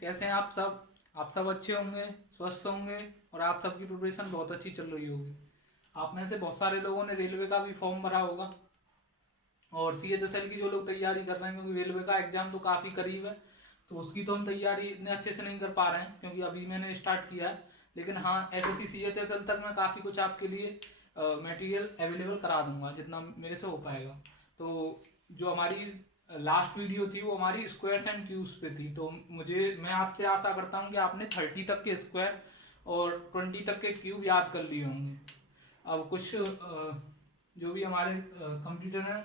कैसे हैं आप सब? आप सब अच्छे होंगे, स्वस्थ होंगे और आप सबकी प्रिपरेशन बहुत अच्छी चल रही होगी। आप में से बहुत सारे लोगों ने रेलवे का भी फॉर्म भरा होगा और CHSL की जो लोग तैयारी कर रहे हैं, क्योंकि रेलवे का एग्जाम तो काफ़ी करीब है, तो उसकी तो हम तैयारी इतने अच्छे से नहीं कर पा रहे हैं क्योंकि अभी मैंने स्टार्ट किया है। लेकिन हाँ, SSC CHSL तक मैं काफ़ी कुछ आपके लिए मटेरियल अवेलेबल करा दूंगा जितना मेरे से हो पाएगा। तो जो हमारी लास्ट वीडियो थी वो हमारी स्क्वायर्स एंड क्यूब्स पे थी, तो मैं आपसे आशा करता हूँ कि आपने 30 तक के स्क्वायर और 20 तक के क्यूब याद कर लिए होंगे। अब कुछ जो भी हमारे कंप्यूटर हैं,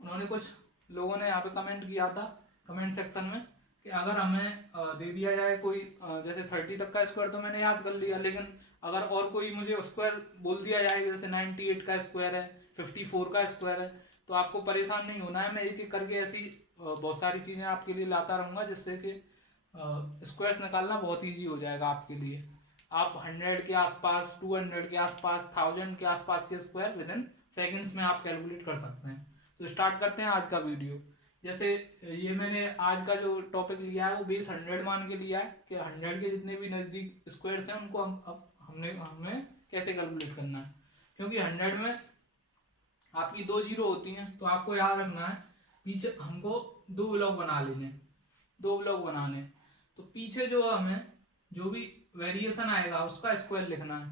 उन्होंने कुछ लोगों ने यहाँ पे कमेंट किया था कमेंट सेक्शन में कि अगर हमें दे दिया जाए कोई जैसे 30 तक का स्क्वायर तो मैंने याद कर लिया, लेकिन अगर और कोई मुझे स्क्वायर बोल दिया जाए जैसे 98 का स्क्वायर है, 54 का स्क्वायर है, तो आपको परेशान नहीं होना है। मैं एक एक करके ऐसी बहुत सारी चीज़ें आपके लिए लाता रहूँगा जिससे कि स्क्वायर्स निकालना बहुत ईजी हो जाएगा आपके लिए। आप 100 के आसपास, 200 के आसपास, 1000 के आसपास के स्क्वायर विद इन सेकेंड्स में आप कैलकुलेट कर सकते हैं। तो स्टार्ट करते हैं आज का वीडियो। जैसे ये मैंने आज का जो टॉपिक लिया है वो बेस 100 मान के लिया है कि 100 के जितने भी नज़दीक स्क्वायर्स हैं उनको हमें कैसे कैलकुलेट करना है, क्योंकि 100 में आपकी 2 जीरो होती हैं, तो आपको याद रखना है पीछे हमको 2 ब्लॉक बना लेने, 2 ब्लॉक बनाने। तो पीछे जो हमें जो भी वेरिएशन आएगा उसका स्क्वायर लिखना है।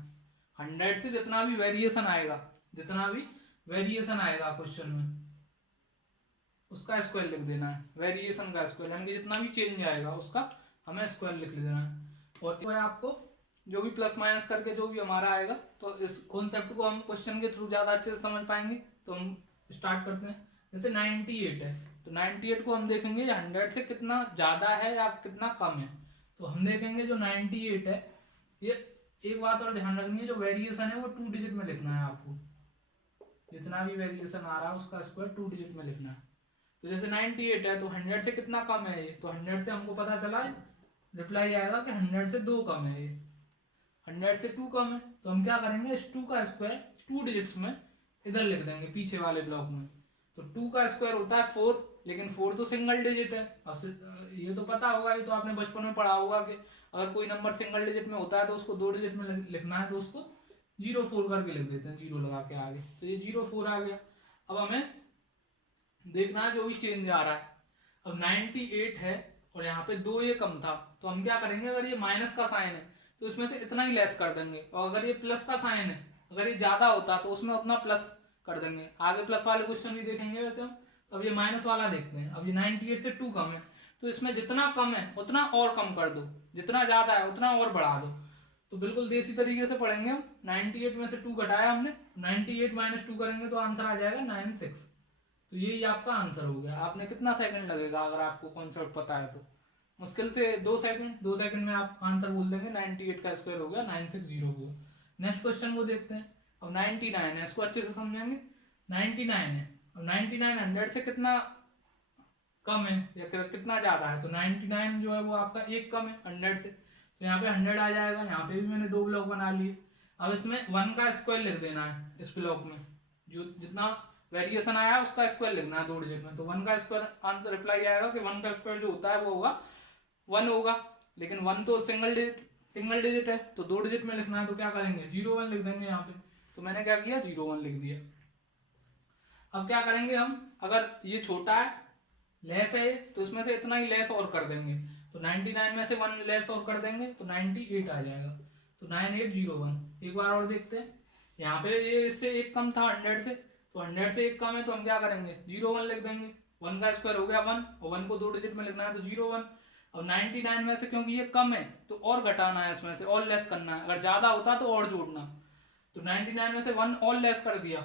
100 से जितना भी वेरिएशन आएगा क्वेश्चन में उसका स्क्वायर लिख देना है। वेरिएशन का स्क्वायर यानी कि जितना भी चेंज आएगा उसका हमें स्क्वायर लिख देना है। और आपको जो भी प्लस माइनस करके जो भी हमारा आएगा, तो इस कॉन्सेप्ट को हम क्वेश्चन के थ्रू ज़्यादा अच्छे से समझ पाएंगे। तो हम स्टार्ट करते हैं। जैसे 98 है, तो 98 को हम देखेंगे 100 से कितना ज़्यादा है या कितना कम है। तो हम देखेंगे जो 98 है, ये एक बात और ध्यान रखनी है, जो वेरिएशन है वो 2 डिजिट में लिखना है आपको। जितना भी वेरिएशन आ रहा है उसका स्क्वायर 2 डिजिट में लिखना है। तो जैसे 98 है तो 100 से कितना कम है ये, तो 100 से हमको पता चला रिप्लाई आएगा कि 100 से 2 कम है ये। 100 से 2 कम है तो हम क्या करेंगे, इस 2 का स्क्वायर 2 डिजिट्स में इधर लिख देंगे पीछे वाले ब्लॉक में। तो 2 का स्क्वायर होता है 4, लेकिन 4 तो सिंगल डिजिट है। अब ये तो पता होगा, ये तो आपने बचपन में पढ़ा होगा कि अगर कोई नंबर सिंगल डिजिट में होता है तो उसको 2 डिजिट में लिखना है, तो उसको 04 करके लिख देते हैं, 0 लगा के आगे। तो ये 04 आ गया। अब हमें देखना है जो भी चेंज आ रहा है। अब 98 है और यहाँ पे 2 ये कम था, तो हम क्या करेंगे, अगर ये माइनस का साइन है तो इसमें से इतना ही लेस कर देंगे, और अगर ये प्लस का साइन है, अगर ये ज्यादा होता तो उसमें उतना प्लस कर देंगे। आगे प्लस वाले क्वेश्चन भी देखेंगे वैसे हम। तो अब ये माइनस वाला देखते हैं। अब ये 98 से 2 कम है, तो इसमें जितना कम है उतना और कम कर दो, जितना ज्यादा है उतना और बढ़ा दो। तो बिल्कुल देसी तरीके से पढ़ेंगे हम। 98 में से 2 घटाया हमने, 98 माइनस 2 करेंगे तो आंसर आ जाएगा 96। तो यही आपका आंसर हो गया। आपने कितना सेकंड लगेगा अगर आपको कॉन्सेप्ट पता है तो? मुश्किल से 2 सेकंड। 2 सेकंड में आप आंसर बोल देंगे। 98 का स्क्वायर हो गया 960 हुआ। नेक्स्ट क्वेश्चन को देखते हैं। अब 99 है, इसको अच्छे से समझेंगे। 99 है, अब 99 100 से कितना कम है या कितना ज्यादा है, तो 99 जो है वो आपका 1 कम है 100 से, तो यहाँ पे 100 आ जाएगा। यहाँ पे भी मैंने 2 ब्लॉक बना लिए। अब इसमें 1 का स्क्वायर लिख देना है इस ब्लॉक में, जो जितना वेरिएशन आया उसका स्क्वायर लिखना है 2 डिजिट में। तो 1 का स्क्वायर आंसर रिप्लाई आएगा कि 1 का स्क्वायर जो होता है वो होगा 1 होगा, लेकिन 1 तो सिंगल डिजिट है, तो 2 डिजिट में लिखना है, तो क्या करेंगे 01 लिख देंगे यहाँ पे। तो मैंने क्या किया, 01 लिख दिया। अब क्या करेंगे हम, अगर ये छोटा है, लेस है, तो इसमें से इतना ही लेस और कर देंगे। तो 99 में से 1 लेस और कर देंगे तो 98 आ जाएगा। तो 9801। एक बार और देखते हैं। यहाँ पे ये इससे 1 कम था 100 से, तो 100 से 1 कम है तो हम क्या करेंगे 01 लिख देंगे। 1 का स्क्वायर हो गया 1, और 1 को 2 डिजिट में लिखना है तो 01। और 99 में से क्योंकि ये कम है तो और घटाना है, इसमें से और लेस करना है। अगर ज्यादा होता तो और जोड़ना। तो 99 में से 1 और लेस कर दिया,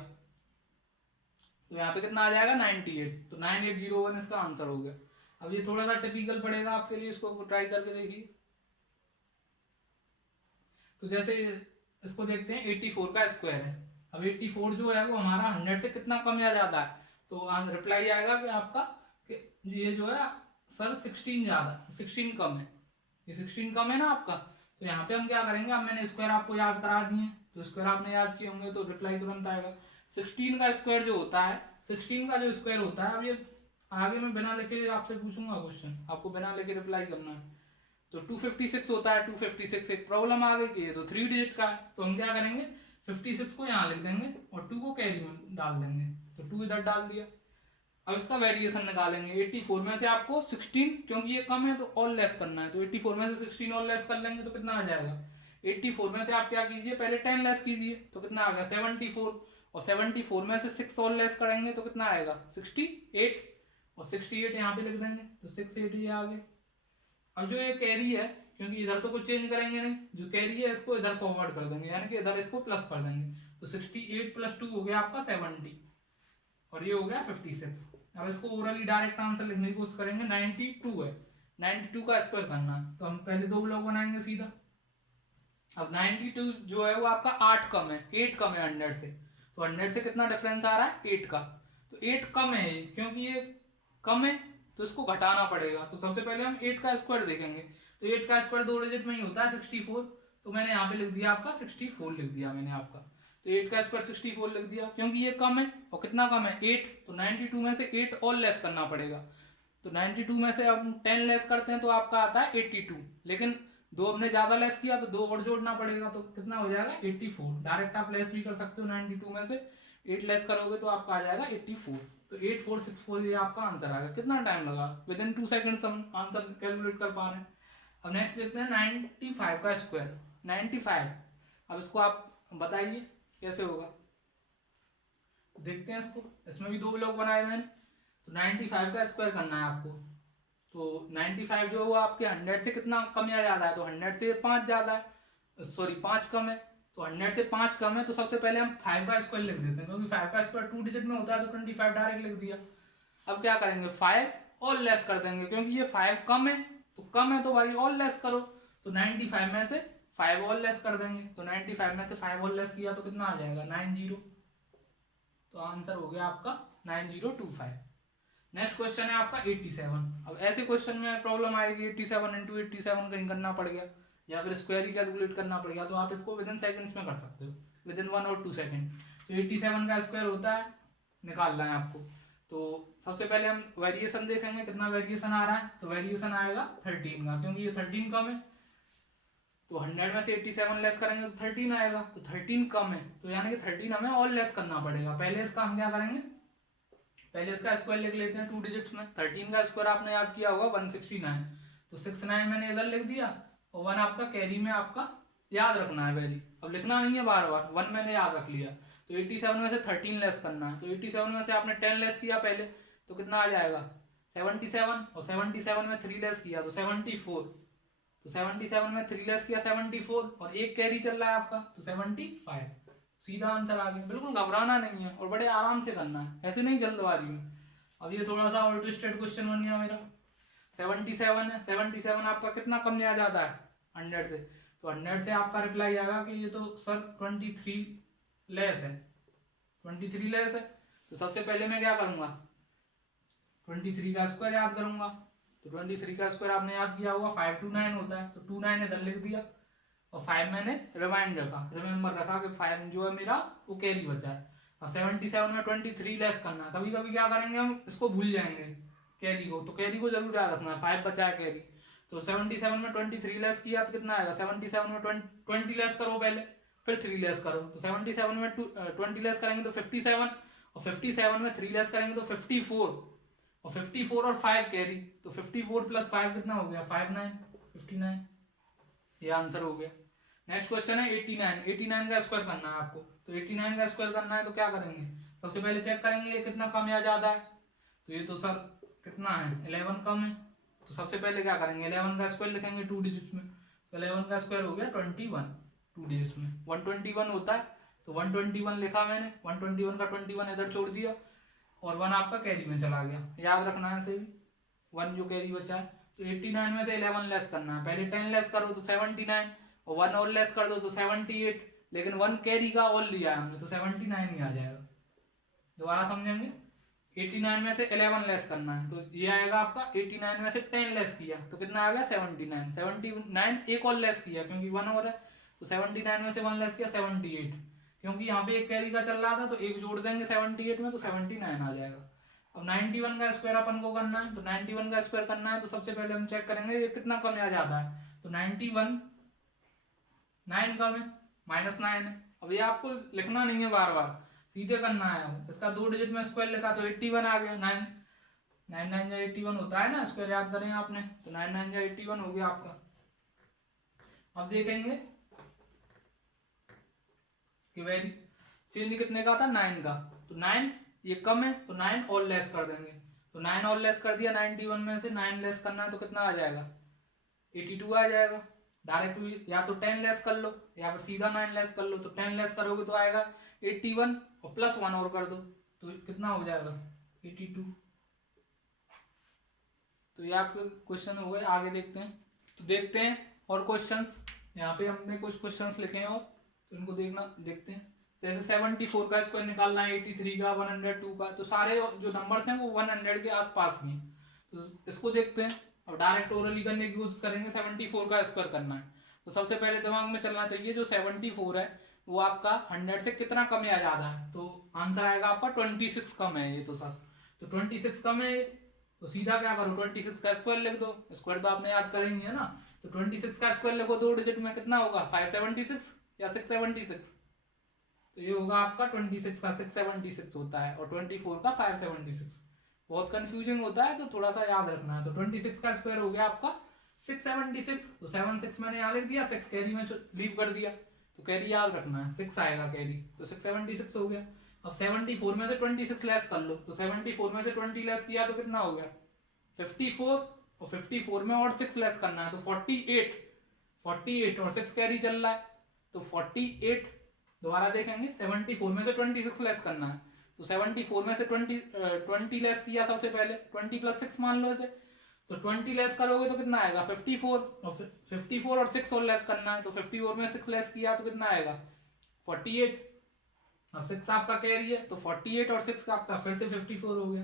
तो यहाँ पे कितना आ जाएगा 98। तो 9801 इसका आंसर हो गया। अब ये थोड़ा सा टिपिकल पड़ेगा आपके लिए, इसको ट्राई करके देखिए। तो जैसे इसको देखते हैं, 84 का स्क्वायर है। अब 84 जो है वो हमारा 100 से कितना कम या ज्यादा है, तो रिप्लाई आएगा कि आपका कि ये जो है सर 16 कम है। ये 16 कम है ना आपका। तो यहाँ पे हम क्या करेंगे, अब मैंने स्क्वायर आपको याद करा दिए, तो स्क्वायर आपने याद किए होंगे तो रिप्लाई तुरंत आएगा। 16 का स्क्वायर जो होता है, 16 का जो स्क्वायर होता है, अब ये आगे मैं बिना लिखे आपसे पूछूंगा क्वेश्चन, आपको बिना लिखे रिप्लाई करना है। तो 256 होता है, 256 एक प्रॉब्लम आ गई कि ये तो 3 डिजिट का है, तो हम क्या करेंगे 56 को यहाँ लिख देंगे और 2 को कैरी में डाल देंगे, तो 2 इधर डाल दिया। अब इसका वेरिएशन निकालेंगे। 84 में से आपको 16, क्योंकि ये कम है तो और लेस करना है, तो 84 में से 16 और लेस कर लेंगे तो कितना आ जाएगा। 84 में से आप क्या कीजिए, पहले 10 लेस कीजिए, तो कितना आ गया 74, और 74 में से 6 और लेस करेंगे तो कितना आएगा 68, और 68 यहाँ पे लिख देंगे, तो 68 ये आ गया। अब जो ये कैरी है, क्योंकि इधर तो कुछ चेंज करेंगे नहीं, जो कैरी है इसको इधर फॉरवर्ड कर देंगे, यानी कि इधर इसको प्लस कर देंगे, तो 68 + 2 हो गया आपका 70, और ये हो गया 56। अब इसको ओरली डायरेक्ट आंसर लिखने की कोशिश करेंगे। 92 है, 92 का स्क्वायर करना है, तो हम पहले 2 ब्लॉक बनाएंगे सीधा। अब 92 जो है वो आपका 8 कम है, 8 कम है 100 से, तो 100 से कितना डिफरेंस आ रहा है 8 का, तो 8 कम है ये, क्योंकि ये कम है तो इसको घटाना पड़ेगा। तो सबसे पहले हम 8 का स्क्वायर देखेंगे, तो 8 का स्क्वायर 2 डिजिट में ही होता है 64, तो मैंने यहाँ पे लिख दिया आपका 64 लिख दिया मैंने आपका, तो 8 का स्क्वायर 64 लिख दिया, क्योंकि ये कम है, और कितना कम है 8, तो 92 में से 8 और लेस करना पड़ेगा, तो 92 में से हम 10 लेस करते हैं तो आपका आता है 82, लेकिन 2 हमने ज्यादा लेस किया तो 2 और जोड़ना पड़ेगा, तो कितना हो जाएगा 84। डायरेक्ट आप लेस भी कर सकते हो, 92 में से 8 लेस करोगे तो आपका आ जाएगा 84, तो 8464 ये आपका आंसर आएगा। कितना टाइम लगा, विद इन 2 सेकेंड्स हम आंसर कैलकुलेट कर पा रहे हैं। अब नेक्स्ट देखते हैं 95 का स्क्वायर, 95। अब इसको आप बताइए कैसे होगा, देखते हैं इसको। इसमें भी 2 ब्लॉक बनाए हुए हैं, तो 95 का स्क्वायर करना है आपको, तो 95 जो हुआ आपके 100 से कितना कम या ज्यादा है, तो 100 से 5 ज्यादा है, सॉरी 5 कम है, तो 100 से 5 कम है, तो सबसे पहले हम 5 का स्क्वायर लिख देते हैं, क्योंकि 5 का स्क्वायर 2 डिजिट में होता है, तो 25 डायरेक्ट लिख दिया। अब क्या करेंगे 5 और लेस कर देंगे, क्योंकि ये 5 कम है, तो कम है तो भाई और लेस करो, तो 95 में से 5 और लेस कर देंगे, तो 95 में से 5 और लेस किया तो कितना आ जाएगा 90, तो आंसर हो गया आपका 9025। नेक्स्ट क्वेश्चन है आपका 87। अब ऐसे क्वेश्चन में प्रॉब्लम आएगी 87 × 87 कहीं करना पड़ गया, या फिर स्क्वायर ही कैलकुलेट करना पड़ गया, तो आप इसको विद इन सेकंड्स में कर सकते हो, विद इन 1 और 2 सेकंड। तो 87 का स्क्वायर होता है, निकालना है आपको, तो सबसे पहले हम वेरिएशन देखेंगे, कितना वेरिएशन आ रहा है, तो वेरिएशन आएगा 13 का, क्योंकि ये 13 कम है, तो 100 में से 87 लेस करेंगे तो 13 आएगा, तो 13 कम है, तो यानी कि 13 हमें और लेस करना पड़ेगा। पहले इसका हम क्या करेंगे, पहले इसका स्क्वायर लिख लेते हैं 2 डिजिट्स में। 13 का स्क्वायर आपने याद किया होगा 169, तो 69 मैंने इधर लिख दिया, और 1 आपका कैरी में आपका याद रखना है वैल्यू, अब लिखना नहीं है बार बार, 1 मैंने याद रख लिया। तो 87 में से 13 लेस करना है, तो 87 में से आपने 10 लेस किया पहले, तो कितना आ जाएगा 77, और 77 में 3 लेस किया तो 74, तो 77 में 3 लेस किया 74, और एक कैरी चल रहा है आपका, तो 75, सीधा आंसर आ गया। बिल्कुल घबराना नहीं है और बड़े आराम से करना है, ऐसे नहीं जल्दबाजी में। अब ये थोड़ा सा और ट्विस्टेड क्वेश्चन बन गया मेरा। 77 है, 77 आपका कितना कम आ जाता है 100 से, तो 100 से आपका रिप्लाई आएगा कि ये तो सर 23 लेस है, 23 लेस है। तो सबसे पहले मैं क्या करूंगा 23 का स्क्वायर याद करूंगा, तो 23 का स्क्वायर आपने याद किया होगा 529 होता है, तो 29 इधर लिख दिया, और 5 मैंने रिमेंबर रखा कि 5 जो है मेरा वो कैरी बचा है। और 77 में 23 लेस करना, कभी कभी क्या करेंगे हम इसको भूल जाएंगे कैरी को, तो कैरी को जरूर याद रखना, 5 बचा है कैरी, तो 77 में 23 लेस किया तो कितना आएगा, 77 में 20 लेस करो पहले, फिर 3 लेस करो, तो 77 में 20 लेस करेंगे तो 57, और 57 में 3 लेस करेंगे तो 54, और 54 और 5 कैरी, तो 54 + 5 कितना हो गया 59, ये आंसर हो गया। नेक्स्ट क्वेश्चन है 89 का स्क्वायर करना है आपको, तो 89 का स्क्वायर करना है तो क्या करेंगे, सबसे पहले चेक करेंगे ये कितना कम या ज्यादा है, तो ये तो सर कितना है 11 कम है, तो सबसे पहले क्या करेंगे 11 का स्क्वायर लिखेंगे 2 डिजिट्स में, तो 11 का स्क्वायर हो गया 21, 2 डिजिट्स में 121 होता है, तो 121 लिखा मैंने, 121 का 21 इधर छोड़ दिया, और 1 आपका कैरी में चला गया, याद रखना है सही 1 जो कैरी बचा है। तो 89 में से 11 लेस करना है, पहले 10 लेस करो तो 79, और 1 और लेस कर दो तो 78, लेकिन 1 कैरी का और लिया हमने तो 79 ही आ जाएगा। दोबारा समझेंगे, 89 में से 11 लेस करना है, तो ये आएगा आपका 89 में से 10 लेस किया तो कितना आ गया 79, 79 एक और लेस किया क्योंकि 1 और है, तो 79 में से 1 लेस किया 78, क्योंकि यहाँ पे एक कैरी का चल रहा था तो एक जोड़ देंगे 78 में तो 79 आ जाएगा। अब 91 का स्क्वायर अपन को करना है, तो 91 का स्क्वायर करना है तो सबसे पहले हम चेक करेंगे ये कितना कम या ज्यादा है। तो 91 9 कम है, -9 है। अब ये आपको लिखना नहीं है बार बार, सीधे करना है। इसका 2 डिजिट में स्क्वायर लिखा तो 81 आ गया। 9 9 9 या 81 होता है ना, स्क्वायर याद करें आपने, तो 9 9 या 81 हो गया आपका। अब देखेंगे कि वैरी चेंज कितने का था, 9 का। तो 9 ये कम है तो 9 और लेस कर देंगे। तो 9 और लेस कर दिया, 91 में से 9 लेस करना है तो कितना आ जाएगा, 82 आ जाएगा। डायरेक्ट या तो 10 लेस कर लो या फिर सीधा 9 लेस कर लो। तो 10 लेस करोगे तो आएगा 81 और +1 और कर दो तो कितना हो जाएगा, 82। तो ये आपके क्वेश्चन हो गए। आगे देखते हैं, तो देखते हैं और क्वेश्चंस। यहाँ पे हमने कुछ क्वेश्चंस लिखे हैं और तो इनको देखते हैं। जैसे 74 का स्क्वायर निकालना है, 83 का, 102 का, तो सारे जो नंबर्स हैं वो 100 के आसपास ही हैं। तो इसको देखते हैं और डायरेक्ट ओरली करने की कोशिश करेंगे। 74 का स्क्वायर करना है तो सबसे पहले दिमाग में चलना चाहिए जो 74 है वो आपका 100 से कितना कम या ज्यादा है। तो आंसर आएगा आपका 26 कम है ये तो सब। तो 26 कम है तो सीधा क्या करो, 26 का स्क्वायर लिख दो। स्क्वायर तो आपने याद करेंगे है ना। तो 26 का स्क्वायर लिखो 2 डिजिट में, कितना होगा 576 या 676। तो ये होगा आपका 26 का 676 होता है और 24 का 576। बहुत कंफ्यूजिंग होता है तो थोड़ा सा याद रखना है। तो 26 का स्क्वायर हो गया आपका 676। तो 76 मैंने यहाँ लिख दिया, 6 कैरी में लीव कर दिया तो कैरी याद रखना है, 6 आएगा कैरी। तो 676 हो गया। अब 74 में से 26 लेस कर लो। तो 74 में से 20 लेस किया तो कितना हो गया 54 और 54 में और 6 लेस करना है तो 48 और 6 कैरी चल रहा है तो 48। दोबारा देखेंगे, 74 में से 26 लेस करना है तो 74 में से 20 लेस किया सबसे पहले, 20 + 6 मान लो इसे। तो 20 लेस करोगे तो कितना आएगा 54 और 54 और 6 और लेस करना है तो 54 में 6 लेस किया तो कितना आएगा 48 और 6 आपका कैरी है तो 48 और 6 का आपका फिर से 54 हो गया।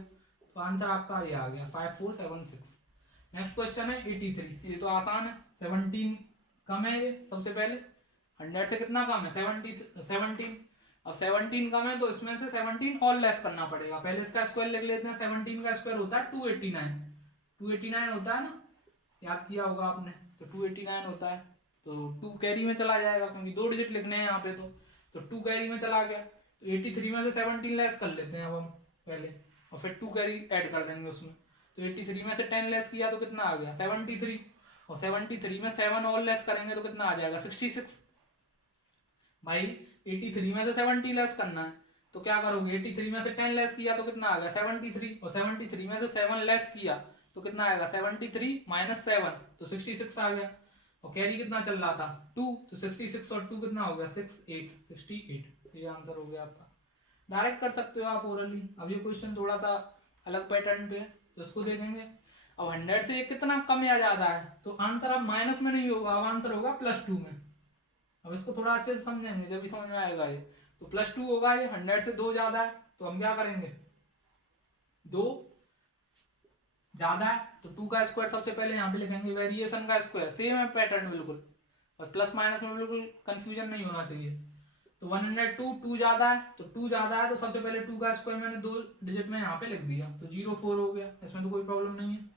तो आंसर आपका ये आ गया 5476। नेक्स्ट क्वेश्चन है 83। ये तो आसान है, 17 कम है ये सबसे पहले। 100 से कितना कम है 17। अब 17 कम है तो इसमें से 17 और लेस करना पड़ेगा। पहले इसका स्क्वायर लिख लेते हैं। 17 का स्क्वायर होता है 289 होता है ना, याद किया होगा आपने। तो 289 होता है तो 2 कैरी में चला जाएगा क्योंकि 2 डिजिट लिखने हैं यहाँ पे। तो 2 कैरी में चला गया तो 83 में से 17 लेस कर लेते हैं अब हम पहले और फिर 2 कैरी ऐड कर देंगे उसमें। तो 83 में से 10 लेस किया तो कितना आ गया 73 और 73 में 7 और लेस करेंगे तो कितना आ जाएगा 66। भाई 83 में से 70 लेस करना है तो क्या करोगे, 83 में से 10 लेस किया तो कितना आ गया 73 और 73 में से 7 लेस किया तो कितना आएगा 73 - 7 तो 66 आ गया। और कैरी कितना चल रहा था 2 तो 66 और 2 कितना हो गया 68। ये आंसर हो गया आपका। डायरेक्ट कर सकते हो आप ओरली। अब ये क्वेश्चन थोड़ा सा अलग पैटर्न पे है तो इसको देखेंगे। अब 100 से कितना कम या ज्यादा है तो आंसर अब माइनस में नहीं होगा, अब आंसर होगा +2 में। अब इसको थोड़ा अच्छे से समझेंगे जब भी समझ में आएगा ये। तो +2 होगा, ये 100 से 2 ज्यादा है तो हम क्या करेंगे 2 ज्यादा है तो 2 का स्क्वायर सबसे पहले यहाँ पे लिखेंगे। वेरिएशन का स्क्वायर सेम है पैटर्न बिल्कुल, और प्लस माइनस में बिल्कुल कंफ्यूजन नहीं होना चाहिए। तो 102 2 ज्यादा है तो 2 ज्यादा है तो सबसे पहले 2 का स्क्वायर मैंने 2 डिजिट में यहाँ पे लिख दिया तो 04 हो गया, इसमें तो कोई प्रॉब्लम नहीं है।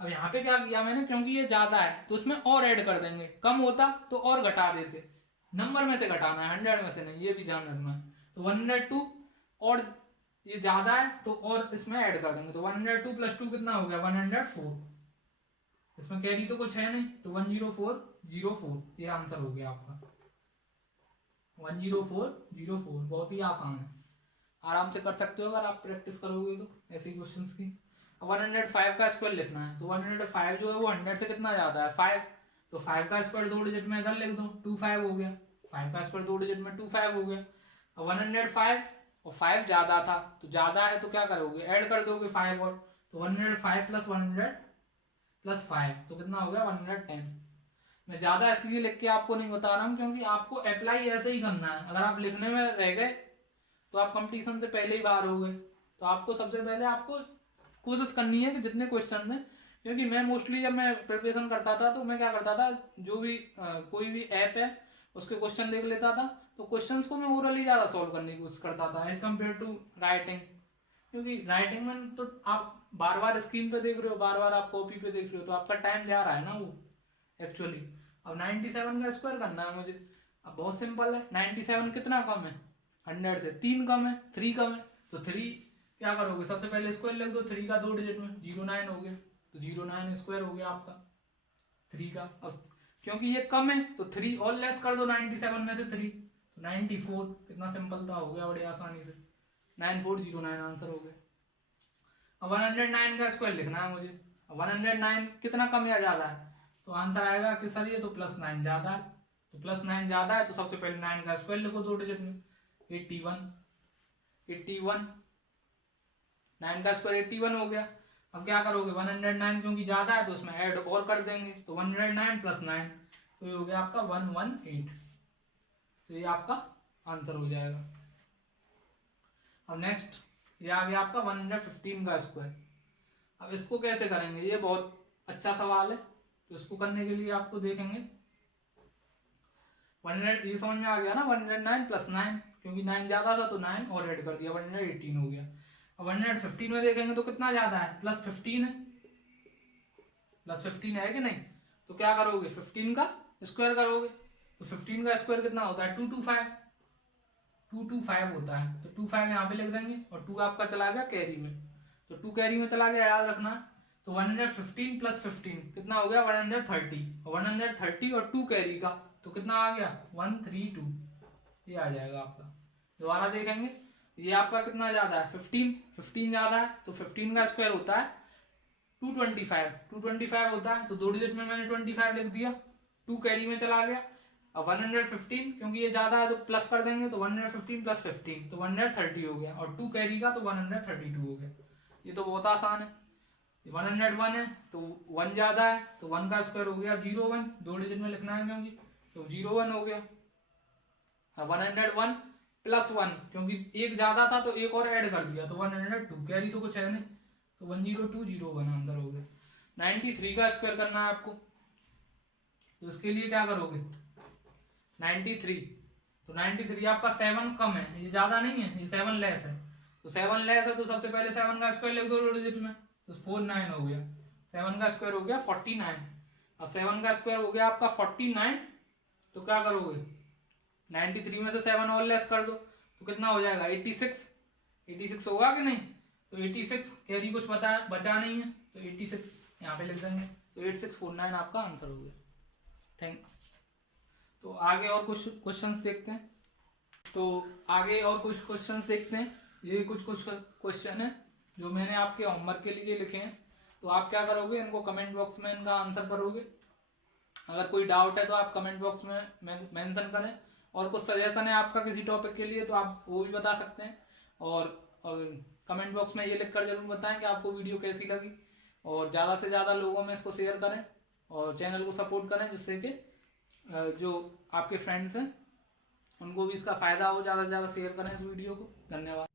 अब यहाँ पे क्या किया मैंने, क्योंकि ये ज्यादा है तो उसमें और ऐड कर देंगे, कम होता तो और घटा देते। नंबर में से घटाना है 100 में से नहीं, ये भी ध्यान रखना है। तो 102 और ये ज्यादा है तो और इसमें ऐड कर देंगे। तो 102 + 2 कितना हो गया 104। इसमें कैरी तो कुछ है नहीं तो 10404 ये आंसर हो गया आपका 10404। बहुत ही आसान है, आराम से कर सकते हो अगर आप प्रैक्टिस करोगे तो ऐसे क्वेश्चंस की। 105 का स्क्वायर लिखना है तो 105 जो है वो 100 से कितना ज्यादा है 5। तो 5 का स्क्वायर 2 डिजिट में इधर लिख दो 25 हो गया। 5 का स्क्वायर 2 डिजिट में 25 हो गया। अब 105 और 5 ज्यादा था तो ज्यादा है तो क्या करोगे ऐड कर दोगे 5 और। तो 105 + 100 + 5 तो कितना हो गया 110। मैं ज्यादा इसलिए लिख के आपको नहीं बता रहा हूँ क्योंकि आपको अप्लाई ऐसे ही करना है। अगर आप लिखने में रह गए तो आप कंपटीशन से पहले ही बाहर हो गए। तो आपको सबसे पहले आपको कोशिश करनी है कि जितने क्वेश्चन हैं, क्योंकि मैं मोस्टली जब मैं प्रिपरेशन करता था तो मैं क्या करता था, जो भी कोई भी ऐप है उसके क्वेश्चन देख लेता था तो क्वेश्चंस को मैं ओरली ज़्यादा सॉल्व करने की कोशिश करता था एज कम्पेयर टू राइटिंग। क्योंकि राइटिंग में तो आप बार बार स्क्रीन पे देख रहे हो, बार बार आप कॉपी पे देख रहे हो, तो आपका टाइम जा रहा है ना वो एक्चुअली। अब 97 का स्क्वायर करना है मुझे। अब बहुत सिंपल है, 97 कितना कम है 100 से, 3 कम है, 3 कम है, तो 3 क्या करोगे, सबसे पहले स्क्वायर लिख दो 3 का 2 डिजिट में, 09 हो गया, तो 09 स्क्वायर हो गया आपका 3 का। अब क्योंकि ये कम है तो 3 और लेस कर दो 97 में से 3, तो 94, कितना सिंपल था, हो गया बड़ी आसानी से, 9409 आंसर हो गया। अब 109 का स्क्वायर लिखना है मुझे। 109 कितना कम या ज्यादा है, तो आंसर आएगा कि सर ये तो +9 ज्यादा है, तो +9 ज्यादा है तो सबसे पहले 9 का स्क्वायर लिखो 2 डिजिट में, 81 9 का स्क्वायर 81 हो गया। अब क्या करोगे, 109 क्योंकि ज्यादा है तो उसमें ऐड और कर देंगे, तो 109 + 9, तो ये हो गया आपका 118, तो ये आपका आंसर हो जाएगा। अब नेक्स्ट ये आ गया आपका 115 का स्क्वायर। अब इसको कैसे करेंगे, ये बहुत अच्छा सवाल है, तो इसको करने के लिए आपको देखेंगे 100, ये समझ में आ गया ना, 109 + 9, क्योंकि 9 ज्यादा था तो 9 और ऐड कर दिया, 118 हो गया। अब 115 में देखेंगे तो कितना ज्यादा है, +15 है, +15 है कि नहीं, तो क्या करोगे 15 का स्क्वायर करोगे, तो 15 का स्क्वायर कितना होता है 225 होता है, तो 25 यहाँ पे लिख देंगे, और 2 आपका चला गया कैरी में, तो 2 कैरी में चला गया, याद रखना। तो 115 + 15 कितना हो गया 130, और 130 और 2 कैरी का तो कितना आ गया 132, ये आ जाएगा आपका। दोबारा देखेंगे, ये आपका कितना ज्यादा है 15 ज्यादा है, तो 15 का स्क्वायर होता है 225 होता है, तो 2 डिजिट में मैंने 25 लिख दिया, 2 कैरी में चला गया। अब 115 क्योंकि ये ज्यादा है तो प्लस कर देंगे, तो 115 + 15 तो 130 हो गया, और 2 कैरी का तो 132 हो गया। ये तो बहुत आसान है। 101 है तो 1 ज्यादा है, तो 1 का स्क्वायर हो गया 01, 2 डिजिट में लिखना है क्योंकि, तो 01 हो गया। अब 101 + 1 क्योंकि एक ज्यादा था तो एक और ऐड कर दिया, तो 102, कैरी तो कुछ है नहीं, तो 10201 आंसर हो गया। 93 का स्क्वायर करना है आपको, तो इसके लिए क्या करोगे 93, तो 93 आपका 7 कम है, ये ज्यादा नहीं है, ये 7 लेस है, तो 7 लेस है तो सबसे पहले 7 का स्क्वायर लिख दो 2 डिजिट में, तो 49 हो गया, 7 का स्क्वायर हो गया 49। अब 7 का स्क्वायर हो गया आपका 49, तो क्या करोगे 93 में से 7 और लेस कर दो, तो कितना हो जाएगा 86 होगा कि नहीं, तो 86 कैरी कुछ बचा नहीं है, तो 86 यहाँ पे लिख देंगे, तो 8649 आपका आंसर हो गया। थैंक। तो आगे और कुछ क्वेश्चंस देखते हैं, ये कुछ क्वेश्चन है जो मैंने आपके होमवर्क के लिए लिखे हैं, तो आप क्या करोगे, इनको कमेंट बॉक्स में इनका आंसर करोगे। अगर कोई डाउट है तो आप कमेंट बॉक्स में मेंशन करें, और कुछ सजेशन है आपका किसी टॉपिक के लिए तो आप वो भी बता सकते हैं, और कमेंट बॉक्स में ये लिख कर जरूर बताएं कि आपको वीडियो कैसी लगी, और ज़्यादा से ज़्यादा लोगों में इसको शेयर करें, और चैनल को सपोर्ट करें, जिससे कि जो आपके फ्रेंड्स हैं उनको भी इसका फ़ायदा हो, ज़्यादा से ज़्यादा शेयर करें इस वीडियो को। धन्यवाद।